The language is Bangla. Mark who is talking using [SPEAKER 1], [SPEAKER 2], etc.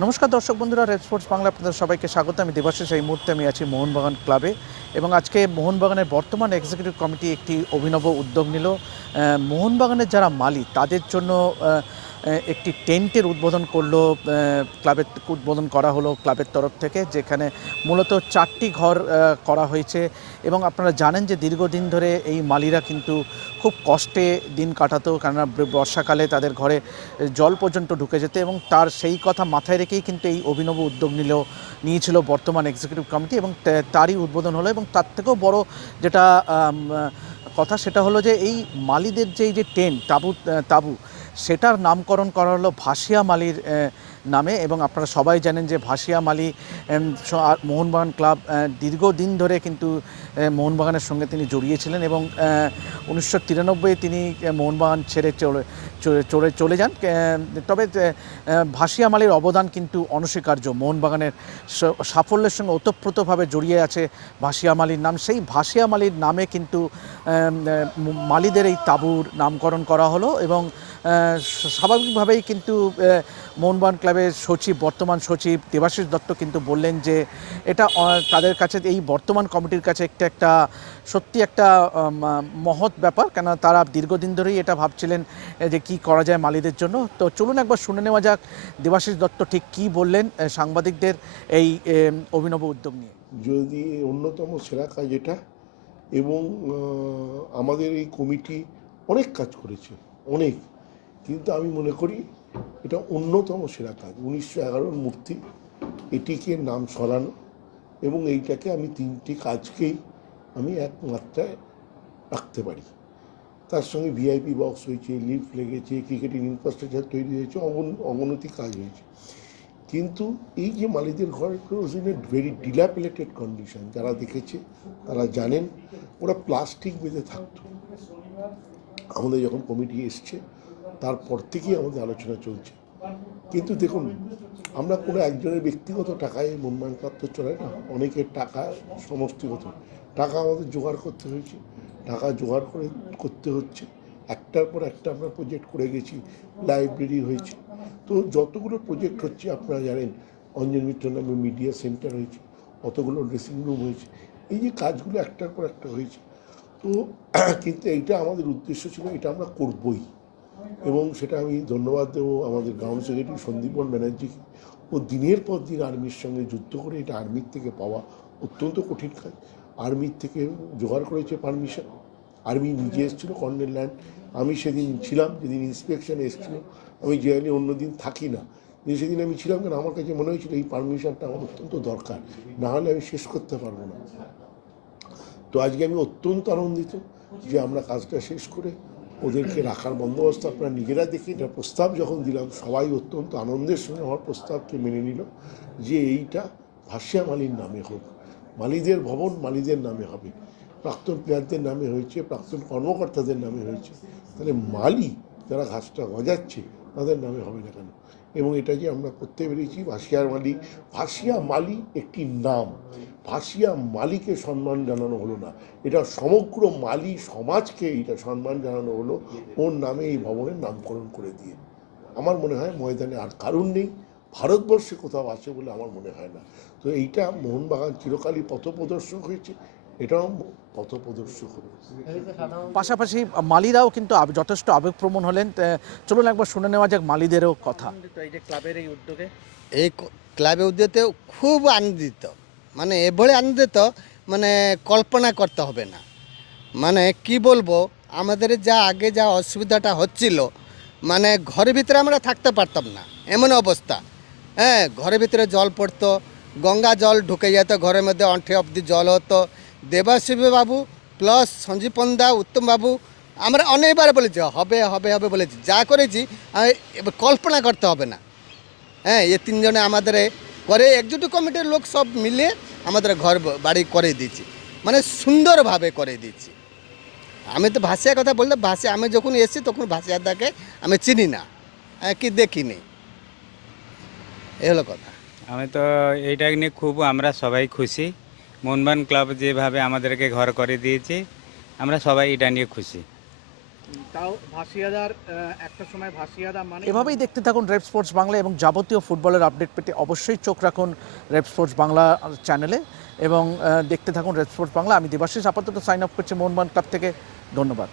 [SPEAKER 1] নমস্কার দর্শক বন্ধুরা রেড স্পোর্টস বাংলা আপনাদের সবাইকে স্বাগত। আমি দেবাশিস, এই মুহূর্তে আমি আছি মোহনবাগান ক্লাবে এবং আজকে মোহনবাগানের বর্তমান এক্সিকিউটিভ কমিটি একটি অভিনব উদ্যোগ নিল। মোহনবাগানের যারা মালিক, তাদের জন্য একটি টেন্টের উদ্বোধন করল ক্লাবের উদ্বোধন করা হলো ক্লাবের তরফ থেকে, যেখানে মূলত চারটি ঘর করা হয়েছে। এবং আপনারা জানেন যে দীর্ঘদিন ধরে এই মালিরা কিন্তু খুব কষ্টে দিন কাটাতো, কেননা বর্ষাকালে তাদের ঘরে জল পর্যন্ত ঢুকে যেত এবং তার সেই কথা মাথায় রেখেই কিন্তু এই অভিনব উদ্যোগ নিল, নিয়েছিল বর্তমান এক্সিকিউটিভ কমিটি এবং তারই উদ্বোধন হলো এবং তার থেকেও বড় যেটা কথা সেটা হলো যে এই মালিদের যে এই যে টেন্ট তাবু তাবু, সেটার নামকরণ করা হলো ভাসিয়া মালির নামে এবং আপনারা সবাই জানেন যে ভাসিয়া মালি মোহনবাগান ক্লাব দীর্ঘদিন ধরে কিন্তু মোহনবাগানের সঙ্গে তিনি জড়িয়েছিলেন এবং উনিশশো তিরানব্বই তিনি মোহনবাগান ছেড়ে চলে চলে- চলে যান। তবে আহ, ভাসিয়া মালির অবদান কিন্তু অনস্বীকার্য। মোহনবাগানের সাফল্যের সঙ্গে ওতপ্রোতভাবে জড়িয়ে আছে ভাসিয়া মালির নাম। সেই ভাসিয়া মালির নামে কিন্তু মালিদের এই তাঁবুর নামকরণ করা হলো এবং স্বাভাবিকভাবেই কিন্তু মোহনবাগান ক্লাবের সচিব বর্তমান সচিব দেবাশিস দত্ত কিন্তু বললেন যে এটা তাদের কাছে এই বর্তমান কমিটির কাছে একটা একটা সত্যি একটা মহৎ ব্যাপার। কেন তারা দীর্ঘদিন ধরেই এটা ভাবছিলেন যে কি করা যায় মালিদের জন্য? তো চলুন একবার শুনে নেওয়া যাক। দেবাশিস দত্ত ঠিক কি বললেন সাংবাদিকদের এই অভিনব উদ্যোগ নিয়ে?
[SPEAKER 2] যদি অন্যতম সেরা কাজ এটা, এবং আমাদের এই কমিটি অনেক কাজ করেছে, অনেক। কিন্তু আমি মনে করি এটা অন্যতম সেরা কাজ। উনিশশো এগারোর মূর্তি, এটিকে নাম সরানো, এবং এইটাকে আমি তিনটি কাজকেই আমি এক মাত্রায় রাখতে পারি। তার সঙ্গে ভিআইপি বক্স হয়েছে লিফট লেগেছে ক্রিকেটের ইনফ্রাস্ট্রাকচার তৈরি হয়েছে অগণতি কাজ হয়েছে। কিন্তু এই যে মালিদের ঘর ভেরি ডিলাপিলেটেড কন্ডিশন যারা দেখেছে, তারা জানেন, ওরা প্লাস্টিক বেঁধে থাকতো। আমাদের যখন কমিটি এসছে, তারপর থেকেই আমাদের আলোচনা চলছে। কিন্তু দেখুন, আমরা কোনো একজনের ব্যক্তিগত টাকায় প্রাপ্ত চলে না, অনেকের টাকা সমষ্টিগত। টাকা আমাদের জোগাড় করতে হয়েছে। টাকা জোগাড় করে করতে হচ্ছে। একটার পর একটা আমরা প্রজেক্ট করে গেছি লাইব্রেরি হয়েছে। তো যতগুলো প্রজেক্ট হচ্ছে আপনারা জানেন, অঞ্জন মিত্র নামে মিডিয়া সেন্টার হয়েছে, অতগুলো ড্রেসিং রুম হয়েছে। এই যে কাজগুলো একটার পর একটা হয়েছে, তো কিন্তু এইটা আমাদের উদ্দেশ্য ছিল এটা আমরা করবই। এবং সেটা আমি ধন্যবাদ দেবো আমাদের গ্রাউন্ড সেক্রেটারি সন্দীপন ব্যানার্জিকে। ও দিনের পর দিন আর্মির সঙ্গে যুদ্ধ করে এটা আর্মির থেকে পাওয়া অত্যন্ত কঠিন কাজ। আর্মির থেকে জোগাড় করেছে পারমিশন। আর্মি নিজে এসেছিল, কর্নেল ল্যান্ড। আমি সেদিন ছিলাম, যেদিন ইন্সপেকশনে এসেছিল। আমি জেনারেলি অন্য দিন থাকি না। সেদিন আমি ছিলাম কেন? আমার কাছে মনে হয়েছিল এই পারমিশনটা আমার অত্যন্ত দরকার। না হলে আমি শেষ করতে পারব না। তো আজকে আমি অত্যন্ত আনন্দিত যে আমরা কাজটা শেষ করে ওদেরকে রাখার বন্দোবস্ত আপনারা নিজেরা দেখে এটা প্রস্তাব যখন দিলাম, সবাই অত্যন্ত আনন্দের সঙ্গে আমার প্রস্তাবকে মেনে নিল যে এইটা ভাসিয়া মালির নামে হোক। মালিদের ভবন মালিদের নামে হবে। প্রাক্তন প্লেয়ারদের নামে হয়েছে, প্রাক্তন কর্মকর্তাদের নামে হয়েছে। তাহলে মালি যারা ঘাসটা গজাচ্ছে, তাদের নামে হবে না কেন? এবং এটা যে আমরা করতে পেরেছি ভাসিয়ার মালি, ভাসিয়া মালি একটি নাম। ভাসিয়া মালিকে সম্মান জানানো হলো না। এটা সমগ্র মালি সমাজকে এটা সম্মান জানানো হলো। ওর নামে এই ভবনের নামকরণ করে দিয়ে। আমার মনে হয় ময়দানে আর কারণ নেই। ভারতবর্ষে কোথাও আছে বলে আমার মনে হয় না। তো এইটা মোহনবাগান চিরকালই পথপ্রদর্শক হয়েছে এটাও পথপ্রদর্শক হবে।
[SPEAKER 1] পাশাপাশি মালিরাও কিন্তু যথেষ্ট আবেগপ্রবণ হলেন। চলুন একবার শুনে নেওয়া যাক মালিদেরও কথা। এই যে ক্লাবের এই উদ্যোগে?
[SPEAKER 3] এই ক- ক্লাবে উদ্যোগে খুব আনন্দিত। মানে এভাবে আনন্দিত মানে কল্পনা করতে হবে না। মানে কি বলব আমাদের যা আগে যা অসুবিধাটা হচ্ছিল মানে ঘরের ভিতরে আমরা থাকতে পারতাম না। এমন অবস্থা। হ্যাঁ ঘরের ভিতরে জল পড়তো গঙ্গা জল ঢুকে যেত ঘরের মধ্যে অন্ঠে অব্দি জল হতো। দেবাশিব বাবু প্লাস সঞ্জীব পন্দা উত্তম বাবু আমরা অনেকবার বলেছি হবে হবে হবে বলেছি যা করেছি কল্পনা করতে হবে না। হ্যাঁ এ তিনজনে আমাদের করে একজুট কমিটির লোক সব মিলে আমাদের ঘর বাড়ি করে দিয়েছি। মানে সুন্দরভাবে করে দিয়েছি। আমি তো ভাষার কথা বললে ভাষা আমি যখন এসেছি তখন ভাষাদাকে আমি চিনি না। হ্যাঁ, কি দেখিনি এ হলো কথা।
[SPEAKER 4] আমি তো এইটা নিয়ে খুব আমরা সবাই খুশি। মোহনবান ক্লাব যেভাবে আমাদেরকে ঘর করে দিয়েছে আমরা সবাই এটা নিয়ে খুশি।
[SPEAKER 5] তাও ভাসিয়াদার একটা সময় ভাসিয়াদা মানে
[SPEAKER 1] এভাবেই দেখতে থাকুন রেড স্পোর্টস বাংলা এবং যাবতীয় ফুটবলের আপডেট পেতে অবশ্যই চোখ রাখুন রেপ স্পোর্টস বাংলা চ্যানেলে এবং দেখতে থাকুন রেপ স্পোর্টস বাংলা। আমি দেবাশিস আপাতত সাইন আপ করছি মোহনবাগান ক্লাব থেকে। ধন্যবাদ।